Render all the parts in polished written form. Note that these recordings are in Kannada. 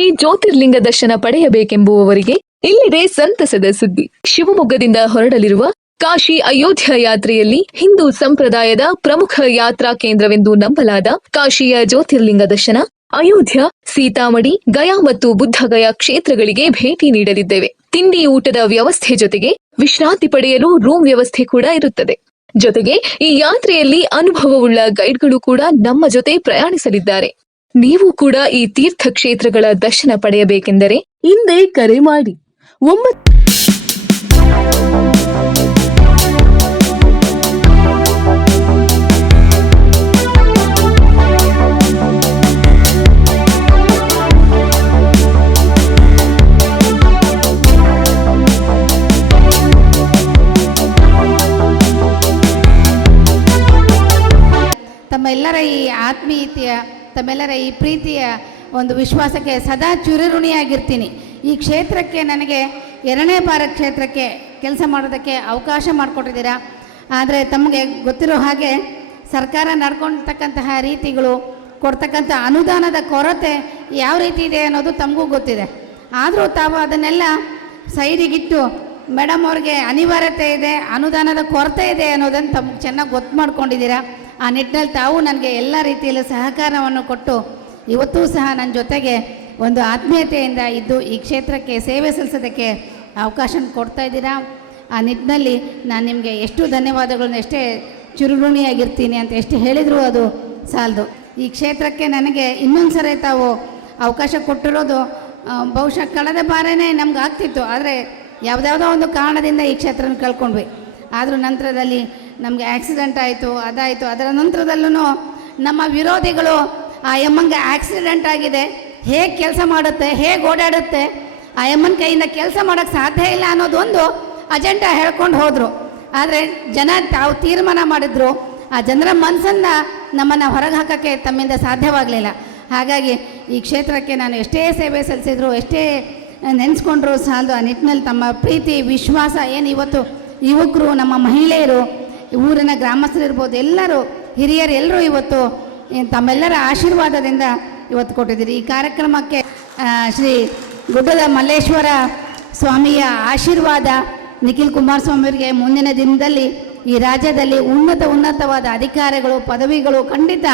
ಕಾಶಿ ಜ್ಯೋತಿರ್ಲಿಂಗ ದರ್ಶನ ಪಡೆಯಬೇಕೆಂಬುವವರಿಗೆ ಇಲ್ಲಿದೆ ಸಂತಸದ ಸುದ್ದಿ. ಶಿವಮೊಗ್ಗದಿಂದ ಹೊರಡಲಿರುವ ಕಾಶಿ ಅಯೋಧ್ಯ ಯಾತ್ರೆಯಲ್ಲಿ ಹಿಂದೂ ಸಂಪ್ರದಾಯದ ಪ್ರಮುಖ ಯಾತ್ರಾ ಕೇಂದ್ರವೆಂದು ನಂಬಲಾದ ಕಾಶಿಯ ಜ್ಯೋತಿರ್ಲಿಂಗ ದರ್ಶನ, ಅಯೋಧ್ಯ, ಸೀತಾಮಡಿ, ಗಯಾ ಮತ್ತು ಬುದ್ಧಗಯಾ ಕ್ಷೇತ್ರಗಳಿಗೆ ಭೇಟಿ ನೀಡಲಿದ್ದೇವೆ. ತಿಂಡಿ ಊಟದ ವ್ಯವಸ್ಥೆ ಜೊತೆಗೆ ವಿಶ್ರಾಂತಿ ಪಡೆಯಲು ರೂಮ್ ವ್ಯವಸ್ಥೆ ಕೂಡ ಇರುತ್ತದೆ. ಜೊತೆಗೆ ಈ ಯಾತ್ರೆಯಲ್ಲಿ ಅನುಭವವುಳ್ಳ ಗೈಡ್ಗಳು ಕೂಡ ನಮ್ಮ ಜೊತೆ ಪ್ರಯಾಣಿಸಲಿದ್ದಾರೆ. ನೀವು ಕೂಡ ಈ ತೀರ್ಥ ಕ್ಷೇತ್ರಗಳ ದರ್ಶನ ಪಡೆಯಬೇಕೆಂದರೆ ಹಿಂದೆ ಕರೆ ಮಾಡಿ. ತಮ್ಮೆಲ್ಲರ ಈ ಆತ್ಮೀಯತೆಯ, ತಮ್ಮೆಲ್ಲರ ಈ ಪ್ರೀತಿಯ ಒಂದು ವಿಶ್ವಾಸಕ್ಕೆ ಸದಾ ಚಿರಋಣಿಯಾಗಿರ್ತೀನಿ. ಈ ಕ್ಷೇತ್ರಕ್ಕೆ ನನಗೆ 2ನೇ ಬಾರ ಕ್ಷೇತ್ರಕ್ಕೆ ಕೆಲಸ ಮಾಡೋದಕ್ಕೆ ಅವಕಾಶ ಮಾಡಿಕೊಟ್ಟಿದ್ದೀರಾ. ಆದರೆ ತಮಗೆ ಗೊತ್ತಿರೋ ಹಾಗೆ ಸರ್ಕಾರ ನಡ್ಕೊಳ್ತಕ್ಕಂತಹ ರೀತಿಗಳು, ಕೊಡ್ತಕ್ಕಂಥ ಅನುದಾನದ ಕೊರತೆ ಯಾವ ರೀತಿ ಇದೆ ಅನ್ನೋದು ತಮಗೂ ಗೊತ್ತಿದೆ. ಆದರೂ ತಾವು ಅದನ್ನೆಲ್ಲ ಸೈಡಿಗಿಟ್ಟು ಮೇಡಮ್ ಅವ್ರಿಗೆ ಅನಿವಾರ್ಯತೆ ಇದೆ, ಅನುದಾನದ ಕೊರತೆ ಇದೆ ಅನ್ನೋದನ್ನು ತಮಗೆ ಚೆನ್ನಾಗಿ ಗೊತ್ತು ಮಾಡ್ಕೊಂಡಿದ್ದೀರಾ. ಆ ನಿಟ್ಟಿನಲ್ಲಿ ತಾವು ನನಗೆ ಎಲ್ಲ ರೀತಿಯಲ್ಲೂ ಸಹಕಾರವನ್ನು ಕೊಟ್ಟು ಇವತ್ತೂ ಸಹ ನನ್ನ ಜೊತೆಗೆ ಒಂದು ಆತ್ಮೀಯತೆಯಿಂದ ಇದ್ದು ಈ ಕ್ಷೇತ್ರಕ್ಕೆ ಸೇವೆ ಸಲ್ಲಿಸೋದಕ್ಕೆ ಅವಕಾಶ ಕೊಡ್ತಾ ಇದ್ದೀರಾ. ಆ ನಿಟ್ಟಿನಲ್ಲಿ ನಾನು ನಿಮಗೆ ಎಷ್ಟು ಧನ್ಯವಾದಗಳನ್ನು, ಎಷ್ಟೇ ಚಿರಋಣಿಯಾಗಿರ್ತೀನಿ ಅಂತ ಎಷ್ಟು ಹೇಳಿದರೂ ಅದು ಸಾಲದು. ಈ ಕ್ಷೇತ್ರಕ್ಕೆ ನನಗೆ ಇನ್ನೊಂದು ಸರಿ ತಾವು ಅವಕಾಶ ಕೊಟ್ಟಿರೋದು ಬಹುಶಃ ಕಳೆದ ಬಾರನೇ ನಮ್ಗೆ ಆಗ್ತಿತ್ತು. ಆದರೆ ಯಾವುದ್ಯಾವುದೋ ಒಂದು ಕಾರಣದಿಂದ ಈ ಕ್ಷೇತ್ರನ ಕಳ್ಕೊಂಡ್ವಿ. ಆದರೂ ನಂತರದಲ್ಲಿ ನಮಗೆ ಆಕ್ಸಿಡೆಂಟ್ ಆಯಿತು, ಅದಾಯಿತು. ಅದರ ನಂತರದಲ್ಲೂ ನಮ್ಮ ವಿರೋಧಿಗಳು ಆ ಎಮ್ಮಂಗೆ ಆಕ್ಸಿಡೆಂಟ್ ಆಗಿದೆ, ಹೇಗೆ ಕೆಲಸ ಮಾಡುತ್ತೆ, ಹೇಗೆ ಓಡಾಡುತ್ತೆ, ಆ ಎಮ್ಮನ ಕೈಯಿಂದ ಕೆಲಸ ಮಾಡೋಕ್ಕೆ ಸಾಧ್ಯ ಇಲ್ಲ ಅನ್ನೋದೊಂದು ಅಜೆಂಡಾ ಹೇಳ್ಕೊಂಡು ಹೋದರು. ಆದರೆ ಜನ ತಾವು ತೀರ್ಮಾನ ಮಾಡಿದ್ರು, ಆ ಜನರ ಮನಸ್ಸನ್ನು ನಮ್ಮನ್ನು ಹೊರಗೆ ಹಾಕೋಕ್ಕೆ ತಮ್ಮಿಂದ ಸಾಧ್ಯವಾಗಲಿಲ್ಲ. ಹಾಗಾಗಿ ಈ ಕ್ಷೇತ್ರಕ್ಕೆ ನಾನು ಎಷ್ಟೇ ಸೇವೆ ಸಲ್ಲಿಸಿದ್ರು, ಎಷ್ಟೇ ನೆನೆಸ್ಕೊಂಡ್ರು ಸಾಲದು. ಆ ನಿಟ್ಟಿನಲ್ಲಿ ತಮ್ಮ ಪ್ರೀತಿ, ವಿಶ್ವಾಸ ಏನು ಇವತ್ತು ಯುವಕರು, ನಮ್ಮ ಮಹಿಳೆಯರು, ಊರಿನ ಗ್ರಾಮಸ್ಥರು ಇರ್ಬೋದು, ಎಲ್ಲರೂ ಹಿರಿಯರು ಎಲ್ಲರೂ ಇವತ್ತು ತಮ್ಮೆಲ್ಲರ ಆಶೀರ್ವಾದದಿಂದ ಇವತ್ತು ಕೊಟ್ಟಿದ್ದೀರಿ. ಈ ಕಾರ್ಯಕ್ರಮಕ್ಕೆ ಶ್ರೀ ಗುಡ್ಡದ ಮಲ್ಲೇಶ್ವರ ಸ್ವಾಮಿಯ ಆಶೀರ್ವಾದ, ನಿಖಿಲ್ ಕುಮಾರಸ್ವಾಮಿಯವರಿಗೆ ಮುಂದಿನ ದಿನದಲ್ಲಿ ಈ ರಾಜ್ಯದಲ್ಲಿ ಉನ್ನತವಾದ ಅಧಿಕಾರಗಳು, ಪದವಿಗಳು ಖಂಡಿತ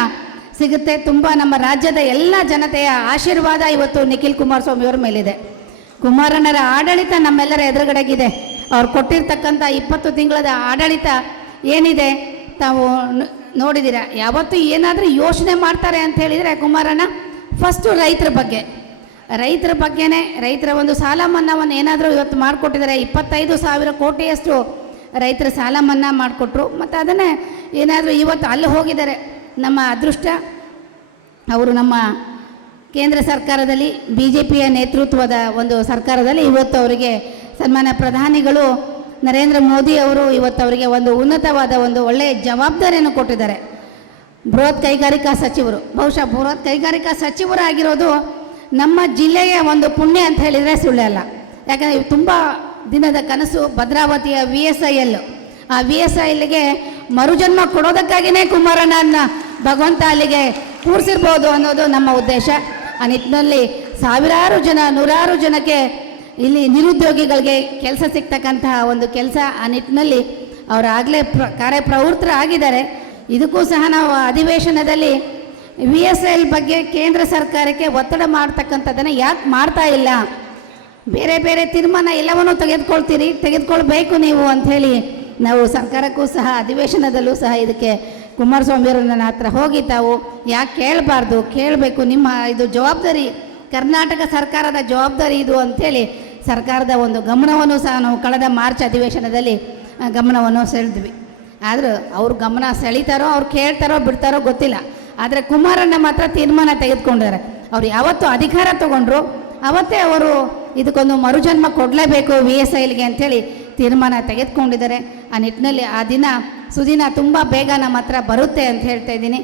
ಸಿಗುತ್ತೆ. ತುಂಬ ನಮ್ಮ ರಾಜ್ಯದ ಎಲ್ಲ ಜನತೆಯ ಆಶೀರ್ವಾದ ಇವತ್ತು ನಿಖಿಲ್ ಕುಮಾರಸ್ವಾಮಿಯವರ ಮೇಲಿದೆ. ಕುಮಾರಣ್ಣರ ಆಡಳಿತ ನಮ್ಮೆಲ್ಲರ ಎದುರುಗಡೆಗಿದೆ. ಅವ್ರು ಕೊಟ್ಟಿರ್ತಕ್ಕಂಥ 20 ತಿಂಗಳದ ಆಡಳಿತ ಏನಿದೆ ತಾವು ನೋಡಿದ್ದೀರ. ಯಾವತ್ತೂ ಏನಾದರೂ ಯೋಚನೆ ಮಾಡ್ತಾರೆ ಅಂತ ಹೇಳಿದರೆ ಕುಮಾರಣ್ಣ ಫಸ್ಟು ರೈತರ ಬಗ್ಗೆನೇ, ರೈತರ ಒಂದು ಸಾಲ ಮನ್ನಾವನ್ನು ಏನಾದರೂ ಇವತ್ತು ಮಾಡಿಕೊಟ್ಟಿದ್ದಾರೆ. 25,000 ಕೋಟಿಯಷ್ಟು ರೈತರ ಸಾಲ ಮನ್ನಾ ಮಾಡಿಕೊಟ್ರು. ಮತ್ತು ಅದನ್ನೇ ಏನಾದರೂ ಇವತ್ತು ಅಲ್ಲಿ ಹೋಗಿದ್ದಾರೆ. ನಮ್ಮ ಅದೃಷ್ಟ, ಅವರು ನಮ್ಮ ಕೇಂದ್ರ ಸರ್ಕಾರದಲ್ಲಿ BJPಯ ನೇತೃತ್ವದ ಒಂದು ಸರ್ಕಾರದಲ್ಲಿ ಇವತ್ತು ಅವರಿಗೆ ಸನ್ಮಾನ್ಯ ಪ್ರಧಾನಿಗಳು ನರೇಂದ್ರ ಮೋದಿ ಅವರು ಇವತ್ತು ಅವರಿಗೆ ಒಂದು ಉನ್ನತವಾದ ಒಂದು ಒಳ್ಳೆಯ ಜವಾಬ್ದಾರಿಯನ್ನು ಕೊಟ್ಟಿದ್ದಾರೆ. ಬೃಹತ್ ಕೈಗಾರಿಕಾ ಸಚಿವರು, ಬಹುಶಃ ಬೃಹತ್ ಕೈಗಾರಿಕಾ ಸಚಿವರಾಗಿರೋದು ನಮ್ಮ ಜಿಲ್ಲೆಯ ಒಂದು ಪುಣ್ಯ ಅಂತ ಹೇಳಿದರೆ ಸುಳ್ಳಲ್ಲ. ಯಾಕಂದರೆ ತುಂಬ ದಿನದ ಕನಸು ಭದ್ರಾವತಿಯ VSIL, ಆ VSILಗೆ ಮರುಜನ್ಮ ಕೊಡೋದಕ್ಕಾಗಿಯೇ ಕುಮಾರಣ್ಣನ ಭಗವಂತ ಅಲ್ಲಿಗೆ ಕೂರಿಸಿರ್ಬೋದು ಅನ್ನೋದು ನಮ್ಮ ಉದ್ದೇಶ. ಆ ನಿಟ್ಟಿನಲ್ಲಿ ಸಾವಿರಾರು ಜನ, ನೂರಾರು ಜನಕ್ಕೆ ಇಲ್ಲಿ ನಿರುದ್ಯೋಗಿಗಳಿಗೆ ಕೆಲಸ ಸಿಗ್ತಕ್ಕಂತಹ ಒಂದು ಕೆಲಸ, ಆ ನಿಟ್ಟಿನಲ್ಲಿ ಅವರಾಗಲೇ ಕಾರ್ಯಪ್ರವೃತ್ತರಾಗಿದ್ದಾರೆ. ಇದಕ್ಕೂ ಸಹ ನಾವು ಅಧಿವೇಶನದಲ್ಲಿ VSIL ಬಗ್ಗೆ ಕೇಂದ್ರ ಸರ್ಕಾರಕ್ಕೆ ಒತ್ತಡ ಮಾಡ್ತಕ್ಕಂಥದ್ದನ್ನು ಯಾಕೆ ಮಾಡ್ತಾ ಇಲ್ಲ, ಬೇರೆ ಬೇರೆ ತೀರ್ಮಾನ ಎಲ್ಲವನ್ನೂ ತೆಗೆದುಕೊಳ್ಬೇಕು ನೀವು ಅಂಥೇಳಿ ನಾವು ಸರ್ಕಾರಕ್ಕೂ ಸಹ ಅಧಿವೇಶನದಲ್ಲೂ ಸಹ ಇದಕ್ಕೆ ಕುಮಾರಸ್ವಾಮಿಯವರು ನನ್ನ ಹತ್ರ ಹೋಗಿ ತಾವು ಯಾಕೆ ಕೇಳಬಾರ್ದು, ಕೇಳಬೇಕು, ನಿಮ್ಮ ಇದು ಜವಾಬ್ದಾರಿ, ಕರ್ನಾಟಕ ಸರ್ಕಾರದ ಜವಾಬ್ದಾರಿ ಇದು ಅಂಥೇಳಿ ಸರ್ಕಾರದ ಒಂದು ಗಮನವನ್ನು ಸಹ ನಾವು ಕಳೆದ ಮಾರ್ಚ್ ಅಧಿವೇಶನದಲ್ಲಿ ಗಮನವನ್ನು ಸೆಳೆದ್ವಿ. ಆದರೂ ಅವ್ರ ಗಮನ ಸೆಳೀತಾರೋ, ಅವ್ರು ಕೇಳ್ತಾರೋ ಬಿಡ್ತಾರೋ ಗೊತ್ತಿಲ್ಲ. ಆದರೆ ಕುಮಾರಣ್ಣ ಮಾತ್ರ ತೀರ್ಮಾನ ತೆಗೆದುಕೊಂಡಿದ್ದಾರೆ. ಅವ್ರು ಯಾವತ್ತೂ ಅಧಿಕಾರ ತಗೊಂಡ್ರು ಅವತ್ತೇ ಅವರು ಇದಕ್ಕೊಂದು ಮರುಜನ್ಮ ಕೊಡಲೇಬೇಕು VSILಗೆ ಅಂಥೇಳಿ ತೀರ್ಮಾನ ತೆಗೆದುಕೊಂಡಿದ್ದಾರೆ. ಆ ನಿಟ್ಟಿನಲ್ಲಿ ಆ ದಿನ ಸುದಿನ ತುಂಬ ಬೇಗ ನಮ್ಮ ಹತ್ರ ಬರುತ್ತೆ ಅಂತ ಹೇಳ್ತಾ ಇದ್ದೀನಿ.